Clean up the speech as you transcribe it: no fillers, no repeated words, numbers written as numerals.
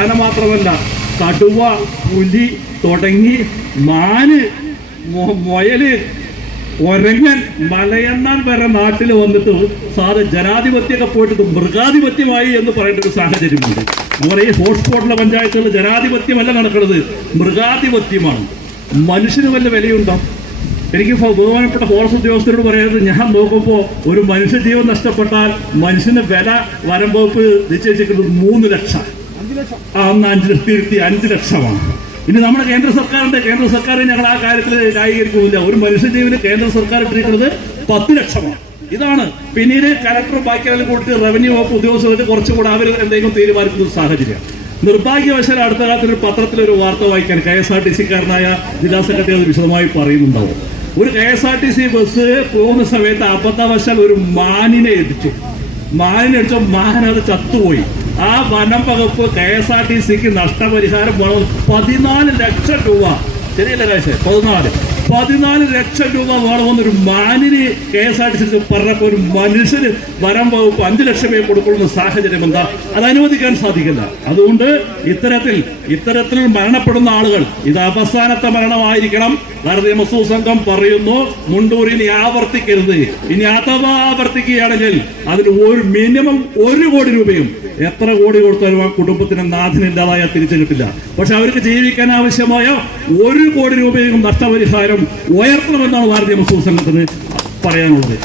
ആന മാത്രമല്ല, കടുവ, പുലി തുടങ്ങി മാന്, മുയല്, ഒരങ്ങൻ, മലയണ്ണാൻ വരെ നാട്ടിൽ വന്നിട്ട് ജനാധിപത്യമൊക്കെ പോയിട്ട് മൃഗാധിപത്യമായി എന്ന് പറയേണ്ട ഒരു സാഹചര്യമുണ്ട്. നമ്മുടെ ഈ ഹോട്ട്സ്പോട്ടിലെ പഞ്ചായത്തുകളിൽ ജനാധിപത്യമല്ല നടക്കുന്നത്, മൃഗാധിപത്യമാണ്. മനുഷ്യന് വല്ല വിലയുണ്ടോ? എനിക്ക് ബഹുമാനപ്പെട്ട ഫോറസ്റ്റ് ഉദ്യോഗസ്ഥരോട് പറയുന്നത്, ഞാൻ നോക്കുമ്പോൾ ഒരു മനുഷ്യജീവൻ നഷ്ടപ്പെട്ടാൽ മനുഷ്യന് വില വനം വകുപ്പ് നിശ്ചയിച്ചിരിക്കുന്നത് 3 ലക്ഷം. അന്ന് 5 ലക്ഷമാണ്. ഇനി നമ്മുടെ കേന്ദ്ര സർക്കാർ ഞങ്ങൾ ആ കാര്യത്തിൽ ന്യായീകരിക്കുന്നില്ല. ഒരു മനുഷ്യജീവന് കേന്ദ്ര സർക്കാർ ഇട്ടിരിക്കുന്നത് 10 ലക്ഷമാണ്. ഇതാണ് പിന്നീട് കലക്ടർ ബാക്കിയെല്ലാം കൂട്ടി റവന്യൂ വകുപ്പ് ഉദ്യോഗസ്ഥർക്ക് കുറച്ചുകൂടെ അവർ എന്തെങ്കിലും തീരുമാനിക്കുന്ന സാഹചര്യം. നിർഭാഗ്യവശാൽ അടുത്ത കാലത്ത് ഒരു പത്രത്തിലൊരു വാർത്ത വായിക്കാൻ KSRTC-കാരനായ ജില്ലാ സെക്രട്ടറി അത് വിശദമായി പറയുന്നുണ്ടാവും. ഒരു KSRTC ബസ് പോകുന്ന സമയത്ത് അബദ്ധവശാൽ ഒരു മാനിനെ ഇടിച്ചു. മാൻ അത് ചത്തുപോയി. ആ വനം വകുപ്പ് KSRTC-ക്ക് നഷ്ടപരിഹാരം 14 ലക്ഷം രൂപ. ശരിയല്ല കാശ്? 14 ലക്ഷം രൂപ വേണമെന്നൊരു മാനിന് KSRTC പറഞ്ഞപ്പോൾ ഒരു മനുഷ്യന് വനം വകുപ്പ് 5 ലക്ഷമേ കൊടുക്കുന്ന സാഹചര്യം എന്താ? അത് അനുവദിക്കാൻ സാധിക്കില്ല. അതുകൊണ്ട് ഇത്തരത്തിൽ മരണപ്പെടുന്ന ആളുകൾ ഇത് അവസാനത്തെ മരണമായിരിക്കണം. ഭാരതീയ മസൂർ സംഘം പറയുന്നു, മുണ്ടൂർ ഇനി ആവർത്തിക്കരുത്. ഇനി അഥവാ ആവർത്തിക്കുകയാണെങ്കിൽ അതിന് ഒരു മിനിമം 1 കോടി രൂപയും എത്ര കോടി കൊടുത്താലും ആ കുടുംബത്തിന് നാഥനില്ലാതായ തിരിച്ചു കിട്ടില്ല. പക്ഷെ അവർക്ക് ജീവിക്കാൻ ആവശ്യമായ 1 കോടി രൂപയും നഷ്ടപരിഹാരം ഉയർത്തണമെന്നാണ് ഭാരതീയ മസൂർ സംഘത്തിന് പറയാനുള്ളത്.